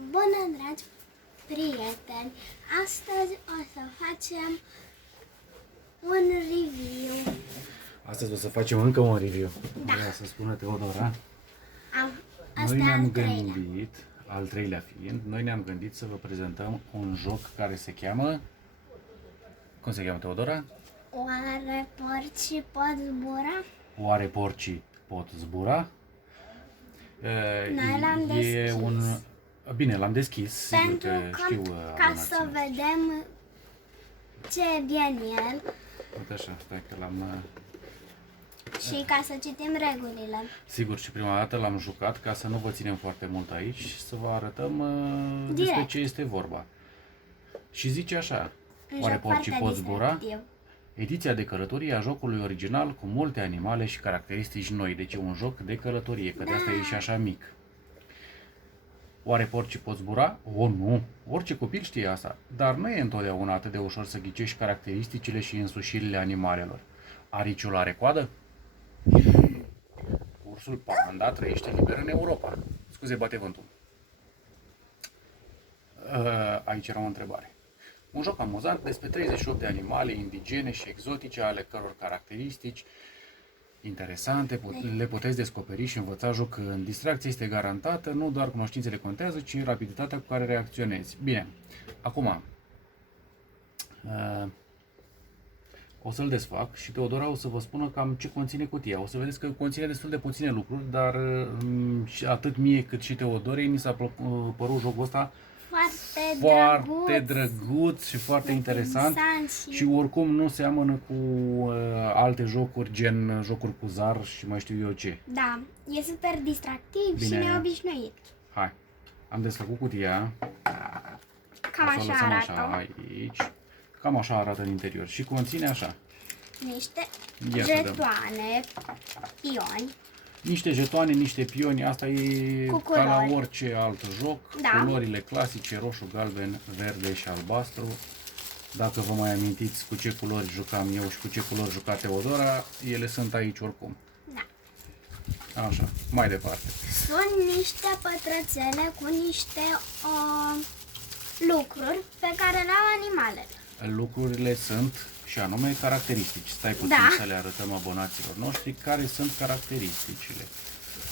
Bună, dragi prieteni! Astăzi o să facem un review. Astăzi o să facem încă un review. Da. Ia să spună Teodora. Asta Noi e ne-am al treilea. gândit, al treilea fiind, noi ne-am gândit să vă prezentăm un joc care se cheamă... Cum se cheamă, Teodora? Oare porcii pot zbura? Oare porcii pot zbura? Noi l-am deschis. Bine, l-am deschis, sigur Pentru că știu ca abonații să noștri. vedem ce e bien el Uite așa, stai că l-am... și ca să citim regulile. Sigur, și prima dată l-am jucat ca să nu vă ținem foarte mult aici și să vă arătăm despre Direct. ce este vorba. Și zice așa, Un oare joc porcii foarte pot zbura? distractiv. Ediția de călătorie a jocului original cu multe animale și caracteristici noi, deci e un joc de călătorie, că de asta e și așa mic. Oare porcii pot zbura? O, nu! Orice copil știe asta, dar nu e întotdeauna atât de ușor să ghicești caracteristicile și însușirile animalelor. Ariciul are coadă? Ursul panda trăiește liber în Europa. Scuze, bate vântul. Aici era o întrebare. Un joc amuzant despre 38 de animale indigene și exotice, ale căror caracteristici interesante le puteți descoperi și învăța jucând. Distracția este garantată, nu doar cunoștințele contează, ci rapiditatea cu care reacționezi. Bine, acum o să-l desfac și Teodora o să vă spună cam ce conține cutia. O să vedeți că conține destul de puține lucruri, dar și atât mie cât și Teodorei mi s-a părut jocul ăsta foarte drăguț și foarte interesant și oricum nu seamănă cu alte jocuri, gen jocuri cu zar și mai știu eu ce. Da, e super distractiv. Bine. Și neobișnuit. Hai, am desfăcut cutia. Cam O să o așa lăsăm arată. așa aici. Cam așa arată în interior și conține așa. Niște Ia să dăm. jetoane, pioni. Niște jetoane, niște pioni, asta e Cu ca la culori. orice alt joc. Da. Culorile clasice, roșu, galben, verde și albastru. Dacă vă mai amintiți cu ce culori jucam eu și cu ce culori juca Teodora, ele sunt aici oricum. Da. Așa, mai departe. Sunt niște pătrățele cu niște lucruri pe care le au animalele. Lucrurile sunt și anume caracteristici. Stai puțin Da. să le arătăm abonaților noștri care sunt caracteristicile.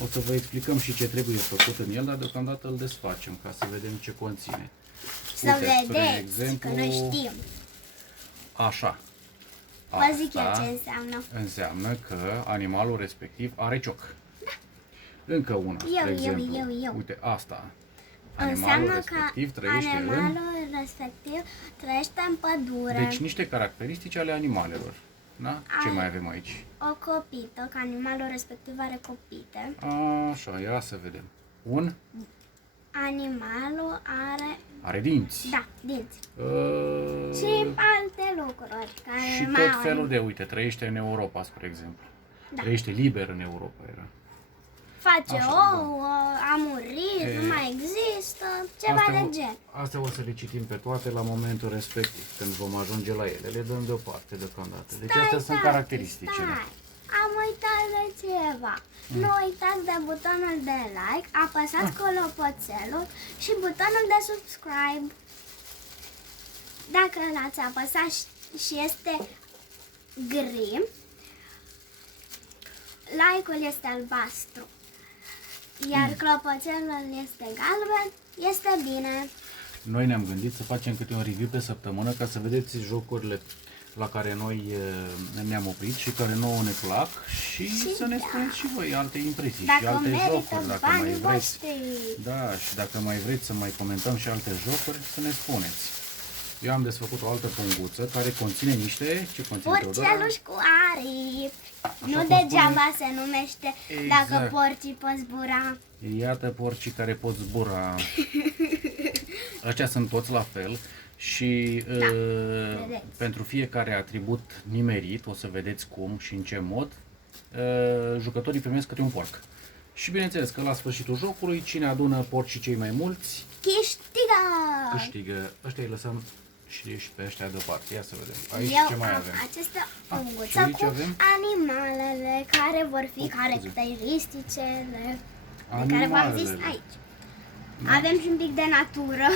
O să vă explicăm și ce trebuie făcut în el, dar deocamdată îl desfacem ca să vedem ce conține. Să Uite, spre vedeți exemplu, că noi știm. Așa. Vă zic eu Asta ce înseamnă. înseamnă că animalul respectiv are cioc. Încă una, spre exemplu. Eu. Uite, asta. Înseamnă Animalul că respectiv trăiește în... animalul respectiv trăiește în pădure. Deci niște caracteristici ale animalelor. Da? Ce mai avem aici? O copită, că animalul respectiv are copite. Așa, ia să vedem. Un Animalul are, dinți. da, dinți. Uh, Și alte lucruri care și mai tot au felul de, uite, trăiește în Europa, spre exemplu. Da. Trăiește liber în Europa, era. Face Așa, ouă, a murit, E, nu mai există, ceva de gen. Astea o să le citim pe toate la momentul respectiv, când vom ajunge la ele. Le dăm deoparte deocamdată. Deci astea sunt caracteristicile. Stai, am uitat de ceva. Nu uitați de butonul de like, apăsați clopoțelul și butonul de subscribe. Dacă l-ați apăsat și este gri, like-ul este albastru, iar clopoțelul este galben, este bine. Noi ne-am gândit să facem câte un review pe săptămână ca să vedeți jocurile la care noi ne-am oprit și care nouă ne plac și să ne spuneți și voi alte impresii și Dacă alte merită jocuri, dacă mai banii vreți. voștri. Da, și dacă mai vreți să mai comentăm și alte jocuri, să ne spuneți. Eu am desfăcut o altă punguță care conține niște... Ce conține, Teodora? Porțeluși cu aripi. Nu cum degeaba se numește Exact. dacă porcii pot zbura. Iată porcii care pot zbura. Ăștia sunt toți la fel și vedeți. pentru fiecare atribut nimerit, o să vedeți cum și în ce mod, jucătorii primesc câte un porc. Și bineînțeles că la sfârșitul jocului, cine adună porcii cei mai mulți, câștigă. Ăștia îi lăsăm și pe ăștia deoparte. Ia să vedem. Aici Eu ce mai am avem? această și punguță aici cu avem? animalele care vor fi caracteristicele pe care v-am zis Animalele. aici. Avem și un pic de natură.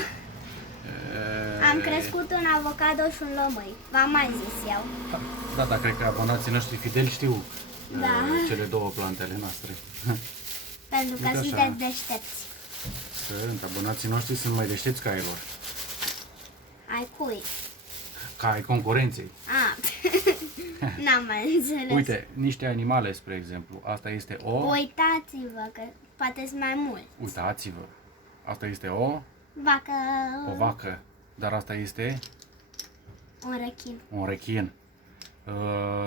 Am crescut un avocado și un lămâi. V-am mai zis eu. Da, cred că abonații noștri fideli știu Da. cele două plante ale noastre. Pentru că Uite așa. sunteți deștepți. Sunt, abonații noștri sunt mai deștepți ca ai lor. Ai cui? Ca ai concurenței. N-am mai înțeles. Uite, niște animale, spre exemplu. Asta este o... Uitați-vă că poate sunt mai mult. Uitați-vă. Asta este o Vacă. vacă. Dar asta este Un rechin. un rechin.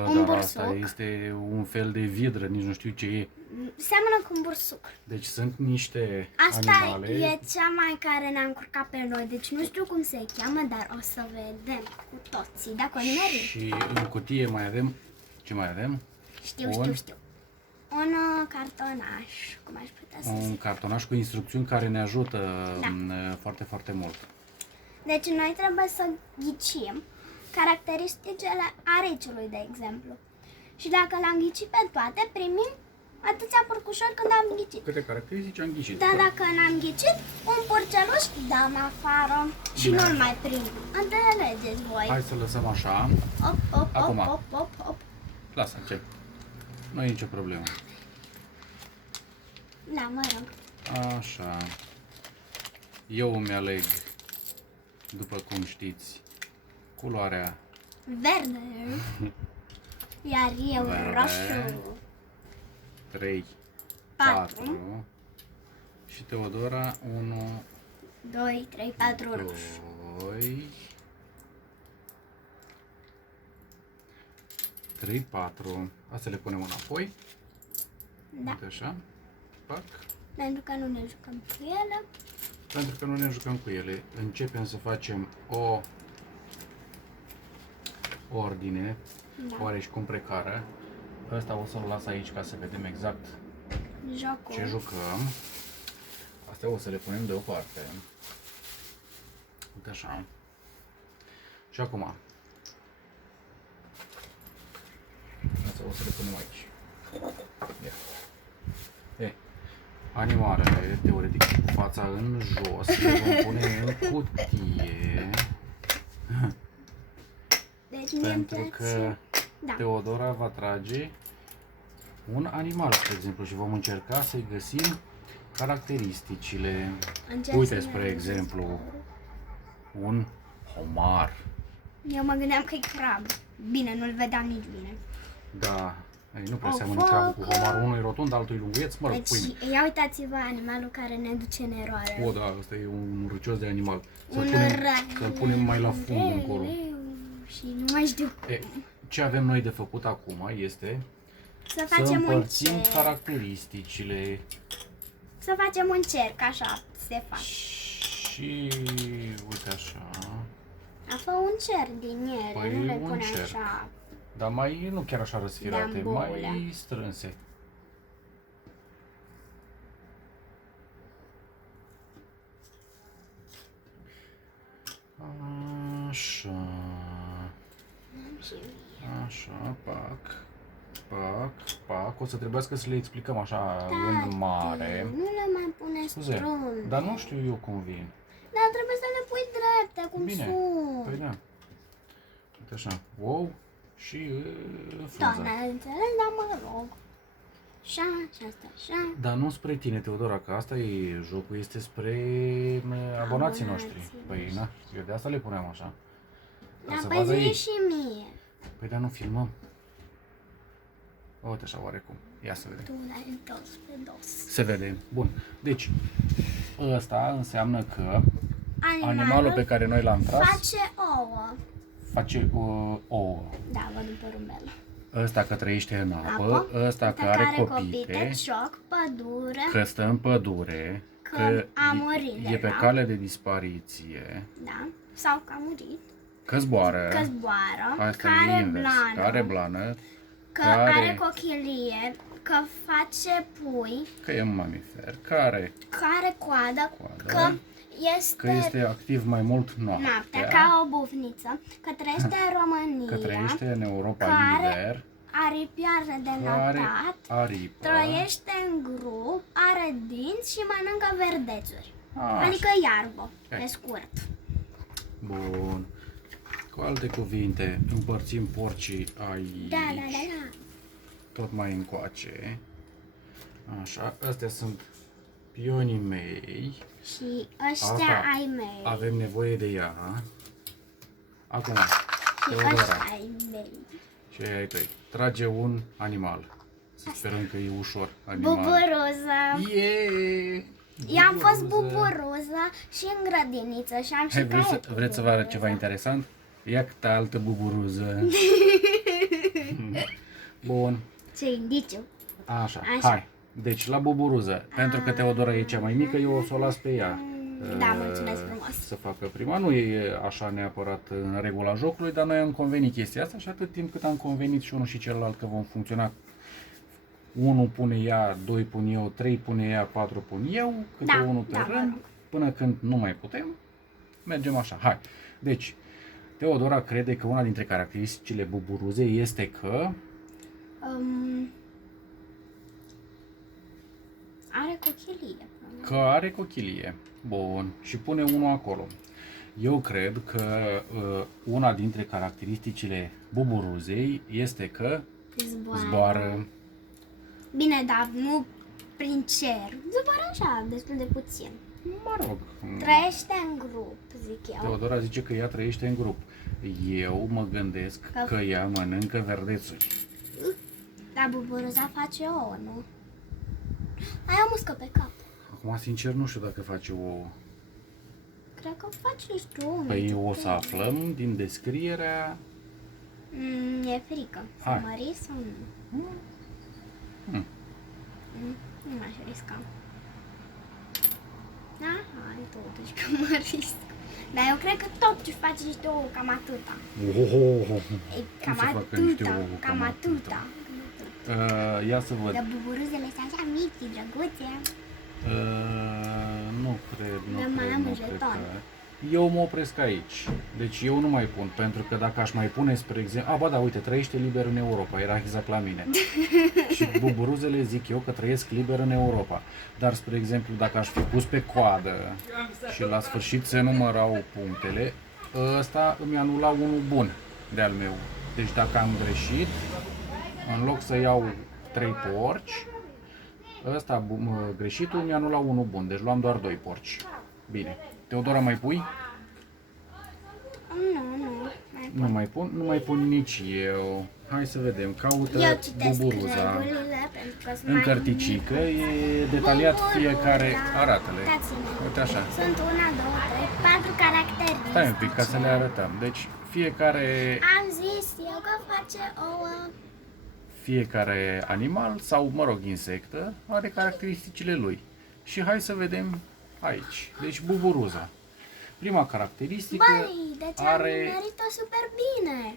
Un Dar bursuc. asta este un fel de vidră, nici nu știu ce e. Seamănă cu un bursuc. Deci sunt niște Asta animale. e cea mai care ne-a încurcat pe noi. Deci nu știu cum se cheamă, dar o să vedem cu toții. Dacă o nimerim. Și în cutie mai avem... Ce mai avem? Știu. Un cartonaș, cum aș putea să Un zic. cartonaș cu instrucțiuni care ne ajută Da. foarte, foarte mult. Deci noi trebuie să ghicim caracteristicile ariciului, de exemplu. Și dacă l-am ghicit pe toate, primim atâția purcușori când am ghicit. Câte caracteristici am ghicit? Dar dacă n-am ghicit, un purceluș dăm afară și Bine. nu-l mai primim. Înțelegeți voi? Hai să lăsăm așa. Op. Acum. Lasă, ce? Nu e nicio problemă. Da, mă rog. Așa. Eu îmi aleg, după cum știți, culoarea Verde. Iar eu Verde. roșu. 3, 4. 4 și Teodora 1, 2, 3, 4 roșu. 2, 3, 4. Asta le punem înapoi. Da, Uite așa. Pac. pentru că nu ne jucăm cu ele. Pentru că nu ne jucăm cu ele, începem să facem o ordine, Da. oareși precară. Ăsta o să-l las aici ca să vedem exact Jocul. ce jucăm. Astea o să le punem deoparte. Uite așa. Și acum, astea o să le punem aici. Ia. E, animalele, teoretic, cu fața în jos, le vom pune în cutie. Deci mie îmi Pentru place. că Da. Teodora va trage un animal, spre exemplu, și vom încerca să-i găsim caracteristicile. Încerc Uite, să spre ne- exemplu, un homar. Eu mă gândeam că e crab. Bine, nu-l vedeam nici bine. Da, ei, nu prea O seamănă crabul cu focă. homarul. Unul e rotund, altul e lunguieț, mă rog, Deci, pui. ia uitați-vă animalul care ne duce în eroare. O, da, ăsta e un râcios de animal. Un Să-l punem mai la fund încolo. Și nu mai știu. E, ce avem noi de făcut acum este Să să facem un împărțim cerc. caracteristicile. Să facem un cerc, așa se face. Și uite așa. A fă un cerc din ele, Păi, nu le un pune cerc. așa. Dar mai nu chiar așa răsfirate, De-am boulea. mai strânse. Așa. Așa, pac. O să trebuiască să le explicăm așa în mare. Nu le mai pune Scuze, strâmbe. dar nu știu eu cum vin. Dar trebuie să le pui drepte, cum Bine, sunt. păi da. Uite așa, wow și Da, frunza. n-ai înțeles, dar mă rog. Așa, și asta așa. Dar nu spre tine, Teodora, că asta e jocul, este spre abonații noștri. Păi, na, eu de asta le puneam așa. Ca Dar să păi vadă zi ei. și mie. Păi, dar nu filmăm. Uite așa, oarecum. Ia să vedem. Tu l-ai dos pe dos. Se vede. Bun. Deci, ăsta înseamnă că animalul pe care noi l-am tras face ouă. face ouă. Da, văd un porumbel. Ăsta că trăiește în apă, ăsta că Pe are care copite, joc, pădure. că stă în pădure, Că a murit e pe deja. cale de dispariție, Da, sau că a murit. că zboară, Că zboară, asta că e are invers, blană, că are blană, că care- are cochilie, că face pui, că e un mamifer, că are, că are coadă, Coadă. că că este activ mai mult noaptea, noaptea, ca o bufniță, că trăiește în România, că trăiește în Europa Care- liber, aripioară de că are notat, aripă, trăiește în grup, are dinți și mănâncă verdețuri. Așa. Adică iarbă, Hai. pe scurt. Bun. Cu alte cuvinte, împărțim porcii aici. Da. Tot mai încoace. Așa, astea sunt pionii mei. Și ăștia Asta ai mei. avem nevoie de ea. Acum, Și Teodora ăștia ai mei. și ai tăi. Trage un animal. Să sperăm că e ușor. Animal. Buburuza. Yeah! Eu am fost buburuza și în grădiniță și am și Hai, caiet cu vreți să vă arăt buburuza. ceva interesant? Ia câte altă buburuză. Bun. Ce indiciu. Așa, Așa. hai. Deci la buburuză, pentru că Teodora e cea mai mică, eu o să o las pe ea. Da, mulțumesc frumos. Să facă prima. Nu e așa neapărat în regula jocului, dar noi am convenit chestia asta și atât timp cât am convenit și unul și celălalt că vom funcționa. 1 pune ea, 2 pun eu, 3 pune ea, 4 pun eu, câte Da, unul pe da, rând, da. până când nu mai putem, mergem așa. Hai. Deci, Teodora crede că una dintre caracteristicile buburuzei este că Are cochilie. are cochilie. Bun. Și pune unul acolo. Eu cred că una dintre caracteristicile buburuzei este că zboară. Bine, dar nu prin cer. Zboară așa, destul de puțin. Mă rog. Trăiește în grup, zic eu. Teodora zice că ea trăiește în grup. Eu mă gândesc că ea mănâncă verdețuri. Dar buburuza face ouă, nu? Ai o muscă pe cap. Acum, sincer, nu știu dacă face ouă. Cred că faci niște ouă. Păi o să aflăm din descrierea... E frică. Să Hai. mări sau nu? Hmm. Nu m-aș risca. Da, hai totuși că mă risc. Dar eu cred că totuși faci niște ouă cam atâta. E cam să facă niște atâta, ouă cam cam atâta. Ia să văd. Dar buburuzele sunt așa mici, drăguțe. Nu cred, nu Eu mai cred, am nu un cred jeton. că... Eu mă opresc aici. Deci eu nu mai pun, pentru că dacă aș mai pune, spre exemplu... ba da, uite, trăiește liber în Europa, era exact la mine. Și buburuzele zic eu că trăiesc liber în Europa. Dar, spre exemplu, dacă aș fi pus pe coadă și la sfârșit se numărau punctele, ăsta îmi anula unul bun de-al meu. Deci dacă am greșit, în loc să iau 3 porci, ăsta greșitul mi-a anulat unul bun, deci luam doar 2 porci. Bine. Teodora, mai pui? Nu. Nu mai pun nici eu. Hai să vedem. Caută Eu citesc buburuza. regulile pentru că sunt În mai cărticică e detaliat Buburuza. fiecare. Arată-le. Uitați-ne. Uite așa. Sunt 1, 2, 3, 4 caractere. Stai un pic ca să le arătăm. Deci fiecare Am zis eu că face ouă. fiecare animal sau, mă rog, insectă are caracteristicile lui. Și hai să vedem aici. Deci buburuza. Prima caracteristică Băi, deci am are, nimerit-o super bine.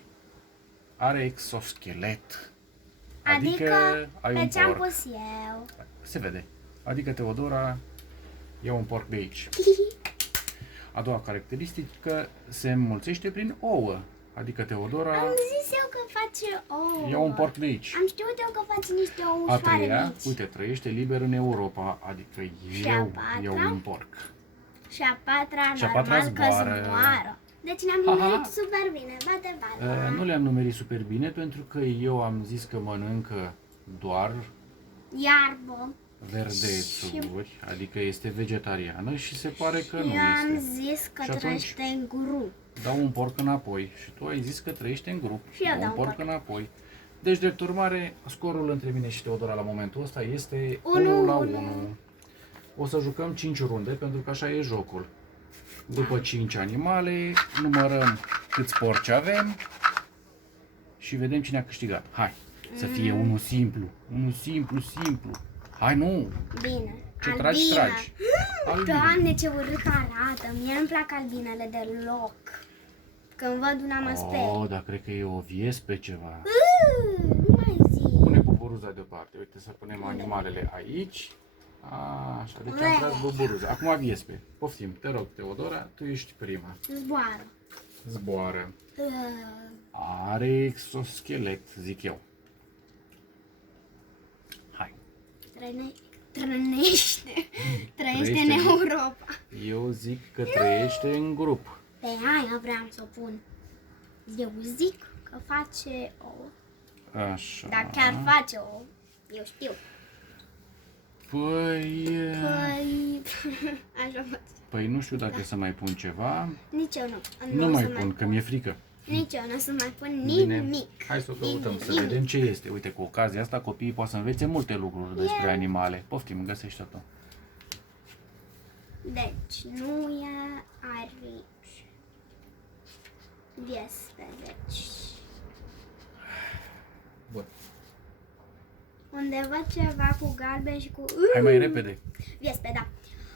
are exoschelet. Adică ai pe un ce am porc. pus eu. Se vede. Adică Teodora ia un porc de aici. A doua caracteristică se înmulțește prin ouă. Adică Teodora Am zis eu că face ouă. ia un porc de aici. Am știut eu că face niște ouă A ușoare treia, mici. uite, trăiește liber în Europa. Adică Și a eu patra? iau un porc. Și a patra, Și a normal patra că zboară. zboară. Deci ne-am Aha. nimerit super bine. Bate bate. Nu le-am numerit super bine pentru că eu am zis că mănâncă doar Iarbă. verdețuri, adică este vegetariană și se pare că nu Eu am este. zis că Și atunci- trăiește în grup. Dau un porc înapoi și tu ai zis că trăiește în grup. Și eu dau un porc. înapoi. Deci, drept urmare, scorul între mine și Teodora la momentul ăsta este 1 1 la 1. 1. O să jucăm 5 runde pentru că așa e jocul. După 5 animale, numărăm câți porci avem și vedem cine a câștigat. Hai, să fie unul simplu. Unul simplu. Hai, nu! Bine. Ce Albină. tragi. Albină. Doamne, ce urât arată. Mie nu-mi plac albinele deloc. Când văd una mă sperie. Oh, dar cred că e o viespe ceva. Nu mai zi. Pune buburuza deoparte. Uite, să punem animalele aici. Așa, deci am tras buburuza. Acum viespe. Poftim, te rog, Teodora, tu ești prima. Zboară. Zboară. Are exoschelet, zic eu. Hai. trăiește în Trăiește în- Europa. Eu zic că trăiește în grup. Pe aia vreau să o pun. Eu zic că face ouă. Așa. Dar chiar face ouă. Eu știu. Păi... Păi... Așa fac. Păi nu știu dacă să mai pun ceva. Nici eu nu. Nu o mai să pun, că mi-e frică. Nici eu nu o să mai pun Bine, nimic. hai să o căutăm, Nimic, să nimic. vedem ce este. Uite, cu ocazia asta copiii poate să învețe multe lucruri despre animale. Poftim, găsește tot. Deci, nu e arici. Viespe, deci. Bun. Undeva ceva cu galben și cu... Hai mai repede. Viespe, da.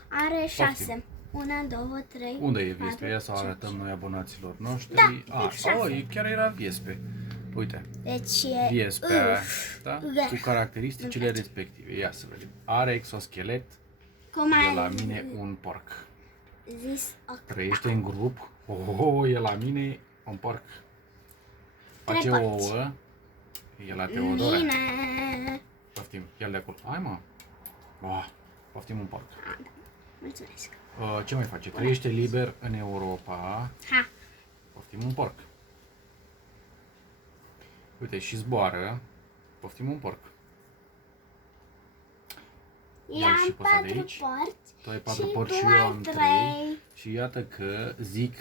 Are 6. 1, 2, 3. Unde e Viespe? Ia să o arătăm noi abonaților noștri. Da, fix 6. Oh, chiar era Viespe. Uite, Deci e... Viespea, da? Da. Cu caracteristicile respective. Ia să vedem. Are exoschelet, Cum e ai la mine un porc. zis? Trăiește în grup. Oh, e la mine un porc. Face Trei porci. ouă. E la Teodora. Mine. Poftim, ia-l de acolo. Hai mă. Poftim un porc. Mulțumesc. Ce mai face? Trăiește liber în Europa. Ha. Poftim un porc. Uite, și zboară. Poftim un porc. Ia-l și I-am pe ăsta de 4 aici. porți. Tu ai 4 Și porci tu și eu ai am 3. 3. Și iată că zic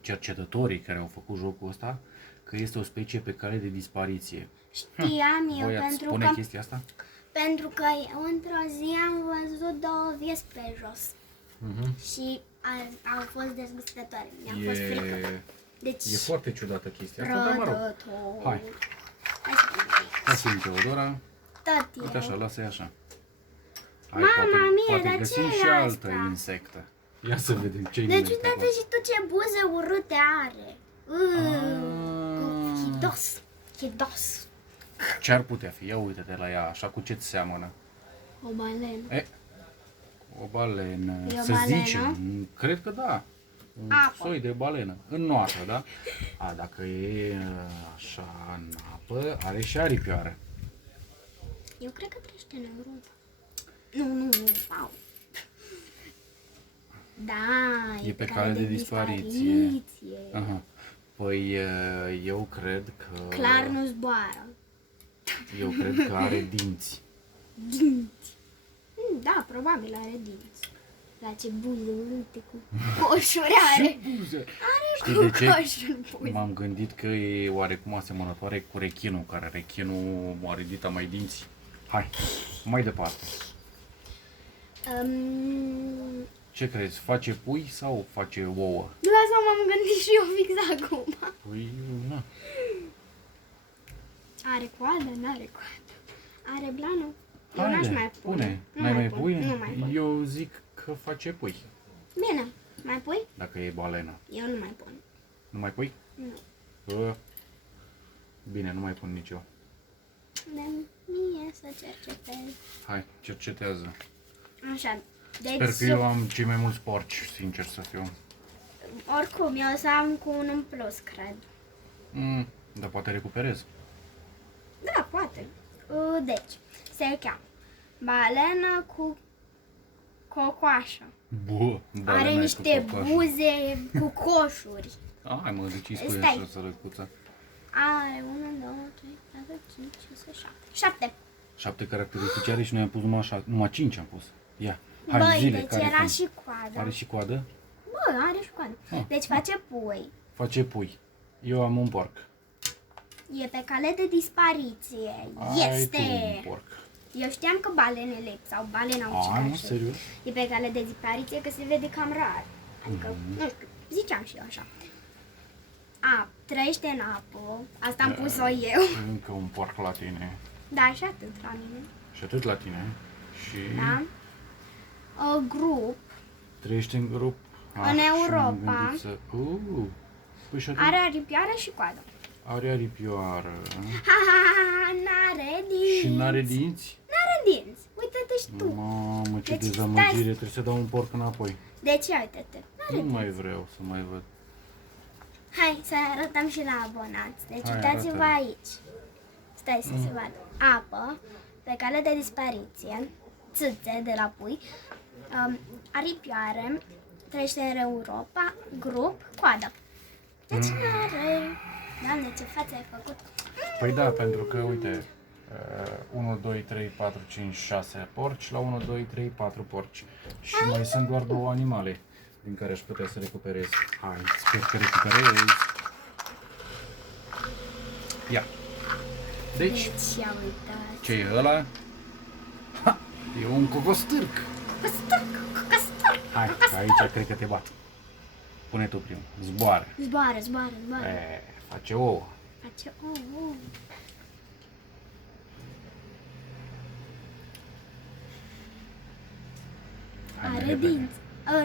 cercetătorii care au făcut jocul ăsta că este o specie pe cale de dispariție. Știam eu Voi ați pentru spune că, chestia asta? pentru că într-o zi am văzut 2 viespi pe jos. Și au fost dezgustătoare. Mi-a fost frică. Deci, E foarte ciudată chestia asta, dar mă rog. prădător. Hai. Hai să vedem. Hai să Teodora. Tot eu. Uite așa, lasă-i așa. Hai, Mama mia, poate dar găsim ce și e altă asta? insectă. Ia să vedem ce Deci insectă. uite și tu ce buze urâte are. Hidos. Hidos. Ce ar putea fi? Ia uite de la ea, așa cu ce-ți seamănă. O balenă. O balenă, E o să balenă? zicem. Cred că da. Un Apă. soi de balenă. Înnoată, da? Dacă e așa în apă, are și aripioară. Eu cred că trăiește în Europa. Nu, au. Da, E pe cale de dispariție. Aha. Păi eu cred că... Clar nu zboară. Eu cred că are dinți. Dinți. Da, probabil are dinți. La ce buze urâte cu coșuri are. Știi de ce? Coșuri în buze. M-am gândit că e oarecum asemănătoare cu rechinul, care rechinul are dita mai dinți. Hai, mai departe. Ce crezi? Face pui sau face ouă? La asta m-am gândit și eu fix acum. Păi, na. Are coadă? N-are coadă. Are blană? Eu Haide, n-aș mai pune. Nu N-ai mai pun. pui? Nu mai pun. Eu zic că face pui, Bine, mai pui? dacă e balenă. Eu nu mai pun. Nu mai pui? Nu. Bine, nu mai pun nici eu. De mie să cercetez. Hai, cercetează. Așa. Deci, Sper că eu am cei mai mulți porci, sincer să fiu. oricum, eu o să am cu unul în plus, cred. Dar poate recuperez. Da, poate. Deci, se cheamă balenă cu cocoașă. Bă, Are niște buze cu coșuri. Hai mă, de ce-i spui Stai. așa, sărăcuța? Are 1, 2, 3, 4, 5, 6, 7. 7. 7 caracteristici are și noi am pus numai 5 am pus. Ia, hai, Băi, zile deci care era fac. și coadă. Are și coadă? Bă, are și coadă. Deci face pui. Face pui. Eu am un porc. E pe cale de dispariție. Ai Este. tu un porc. Eu știam că balenele sau balena Nu, ucigașă serios? e pe cale de dispariție, că se vede cam rar. Adică, nu știu, ziceam și eu așa. Trăiește în apă. Asta am pus-o eu. Încă un porc la tine. Da, și atât la mine. Și atât la tine. Și Da? Grup. trăiește în grup. În și Europa. m-am gândit să... Păi și atunci Are aripioară și coadă. are aripioară. N-are dinți. Și n-are dinți? N-are dinți. Uite-te și tu. Mamă, ce Deci, dezamăgire. stai. Trebuie să dau un porc înapoi. Deci, ia uite-te. N-are Nu dinți. mai vreau să mai văd. Hai să arătăm și la abonați. Deci Hai, uitați-vă arată. aici. Stai să se vadă. Apă, pe cale de dispariție, țâțe de la pui, aripioare, trăiește în Europa, grup, coadă. Deci nu are... Doamne, ce față ai făcut! Păi da, pentru că, uite, 1, 2, 3, 4, 5, 6 porci la 1, 2, 3, 4 porci. Și mai sunt doar 2 animale din care aș putea să recuperez. Hai, sper că recuperez. Ia. Deci, Deci, ia uitați. ce e ăla? Ha, e un cocostârc. Hai, că aici cred că te bat. Pune tu primul. Zboară. Zboară, zboară, zboară. Face ouă. Face ouă. Hai, mai Are repede. dinți.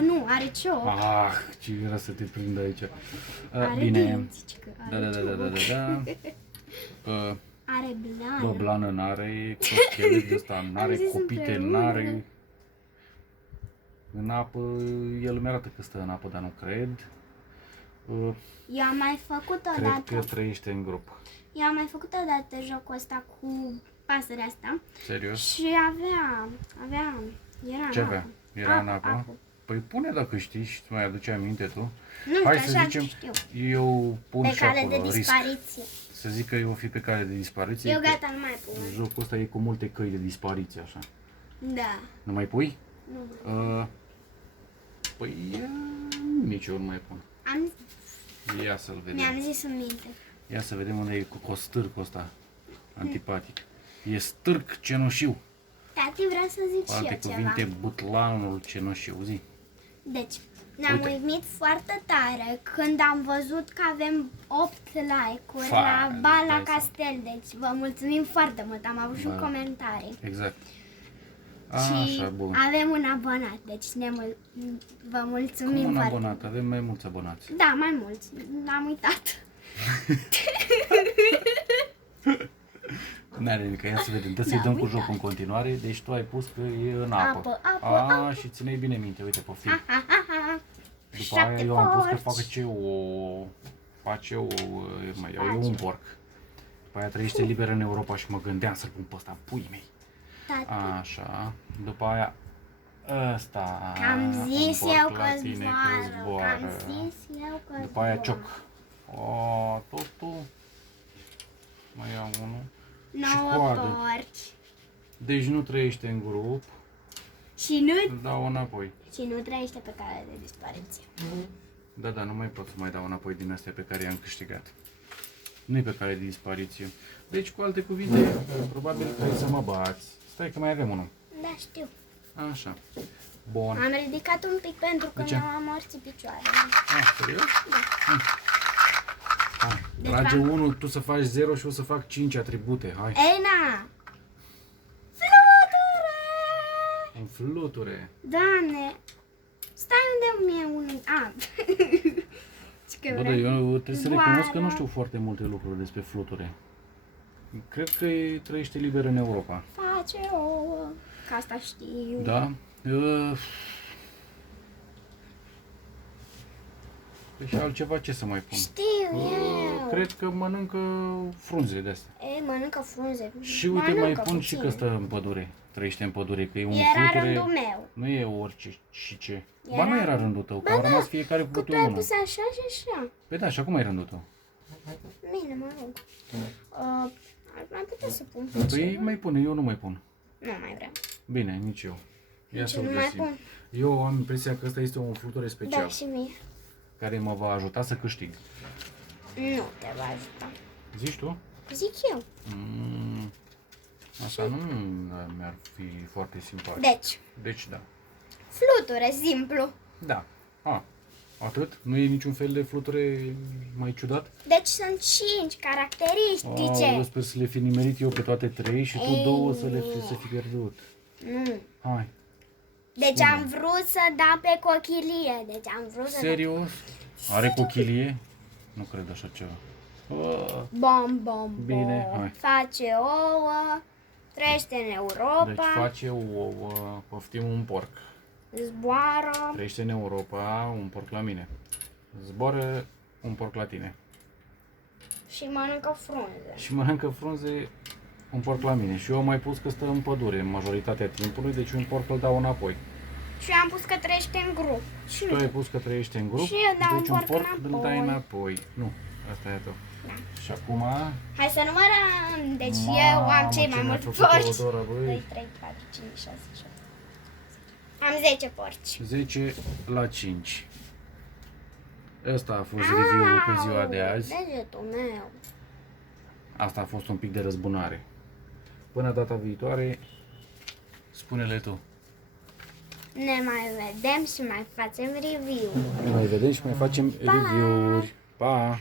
Nu, are cioc. Ah, ce vrea să te prind aici. Are Bine. dinți, cică, Da, are da, da, da, da, cioc. da. Are blană. Bă, blană n-are, coschelet de ăsta n-are, zis copite împreună. n-are. În apă, el mi arată că stă în apă, dar nu cred. Eu am mai făcut Cred odată. că trăiește în grup. Eu am mai făcut odată jocul ăsta cu pasărea asta. Serios? Și avea, era Ce în avea? apă. Era în apă? Păi pune dacă știi și îți mai aduce aminte tu. Nu, Hai că să așa zicem, știu. eu pun Pe și cale acolo de risc. dispariție. Să zic că eu o fi pe cale de dispariție. Eu că gata, nu mai pun. Jocul ăsta e cu multe căi de dispariție, așa. Da. Nu mai pui? Nu. Păi nici eu nu mai pun. Am, Ia să-l vedem. mi-am zis în minte. Ia să vedem unde e cocostârcul ăsta. Antipatic. E stârc cenușiu. Tati, vreau să zic Cu și alte eu cuvinte, ceva. butlanul cenușiu. Zi. Deci, ne-am Uite. uimit foarte tare când am văzut că avem 8 like-uri Fai, la Bala dai să- Castel. Deci, vă mulțumim foarte mult. Am avut și un Da. comentarii. Exact. Și Așa, bun. avem un abonat, deci vă mulțumim Cum un foarte abonat? Avem mai mulți abonați. Da, mai mulți. Am uitat. N-are nimic, ia să vedem. Trebuie Da, să-i dăm cu uitați. jocul în continuare. Deci tu ai pus că e în apă. Apă. Și ține bine minte, uite, poftim. Ha, ha, ha, ha. După aia 7 eu am pus că porci. face o... mai iau eu un porc. După aia trăiește liber în Europa și mă gândeam să-l pun pe ăsta în puii mei. Tati, Așa, după aia ăsta. am zis un porc eu la că tine zboară. Am zis eu că După aia zboară. cioc. Totul. Mai iau unul. 9 coadă. porci. Deci nu trăiește în grup. Și nu, Îl dau înapoi. trăiește pe cale de dispariție. Da, nu mai pot să mai dau înapoi din astea pe care i-am câștigat. Nu-i pe cale de dispariție. Deci, cu alte cuvinte, probabil trebuie să mă bați. Stai că mai avem unul. Da, știu. Așa. Bun. Am ridicat un pic pentru că De ce? mi-am amorțit picioarele. Serios? Hai. Deci Trage v-am- 1, tu să faci 0 și o să fac 5 atribute. Hai. Ena! Fluture! În fluture. Doamne! Stai unde mi-e unul. Bă, dar eu trebuie să Zboară. recunosc că nu știu foarte multe lucruri despre fluture. Cred că trăiește liber în Europa. Face ouă. Ca asta știu. Da? Și altceva ce să mai pun? Știu eu. Cred că mănâncă frunze de astea. E, mănâncă frunze. Și uite, mai pun și că stă în pădure. Trăiește în pădure, că e un Era fluture. rândul meu. Nu e orice și ce. Ba Era- nu era rândul tău, că Ba au da, rămas fiecare cu Că tu câte ai unul. pus așa și așa. Păi da, și acum e rândul tău. Bine, mă rog. Ar mai putea să pun pe Păi ceva. mai pune, eu nu mai pun. Nu mai vreau. Bine, nici eu. Ia Nici să-l eu nu mai găsim. pun. Eu am impresia că ăsta este un fluture special Da, și mie. care mă va ajuta să câștig. Nu te va ajuta. Zici tu? Zic eu. Asta nu mi-ar fi foarte simpatic. Deci, Deci da. fluture, simplu. Da. Atât? Nu e niciun fel de fluture mai ciudat? Deci sunt 5 caracteristice. Eu sper să le fi nimerit eu pe toate 3 și tu Ei, 2 să fi pierdut. Nu. Hai. Deci am vrut să dau pe cochilie. Deci am vrut să Serios? Are cochilie? Nu cred așa ceva. Bom, bom, Bine, bom. hai. Face ouă. Trăiește în Europa. Deci face ouă, poftim un porc. Zboară. Trăiește în Europa, un porc la mine. Zboară un porc la tine. Și mănâncă frunze. Și mănâncă frunze un porc la mine și eu am mai pus că stă în pădure în majoritatea timpului, deci un porc îl dau înapoi. Și eu am pus că trăiește în grup. Și tu ai pus că trăiește în grup, Și eu dau deci un un porc porc îl înapoi. dai înapoi. Nu, asta e a tău. Da. Și acum... Hai să numărăm. Deci Mamă, eu am cei ce mai mi-a mulți făcut porci. Teodora, băi. 2, 3, 4, 5, 6, 7. Am 10 porci. 10 la 5. Ăsta a fost review-ul pe ziua de azi. Degetul meu. Asta a fost un pic de răzbunare. Până data viitoare, spune-le tu. Ne mai vedem și mai facem review. Ne mai vedem și mai facem review-uri. Pa!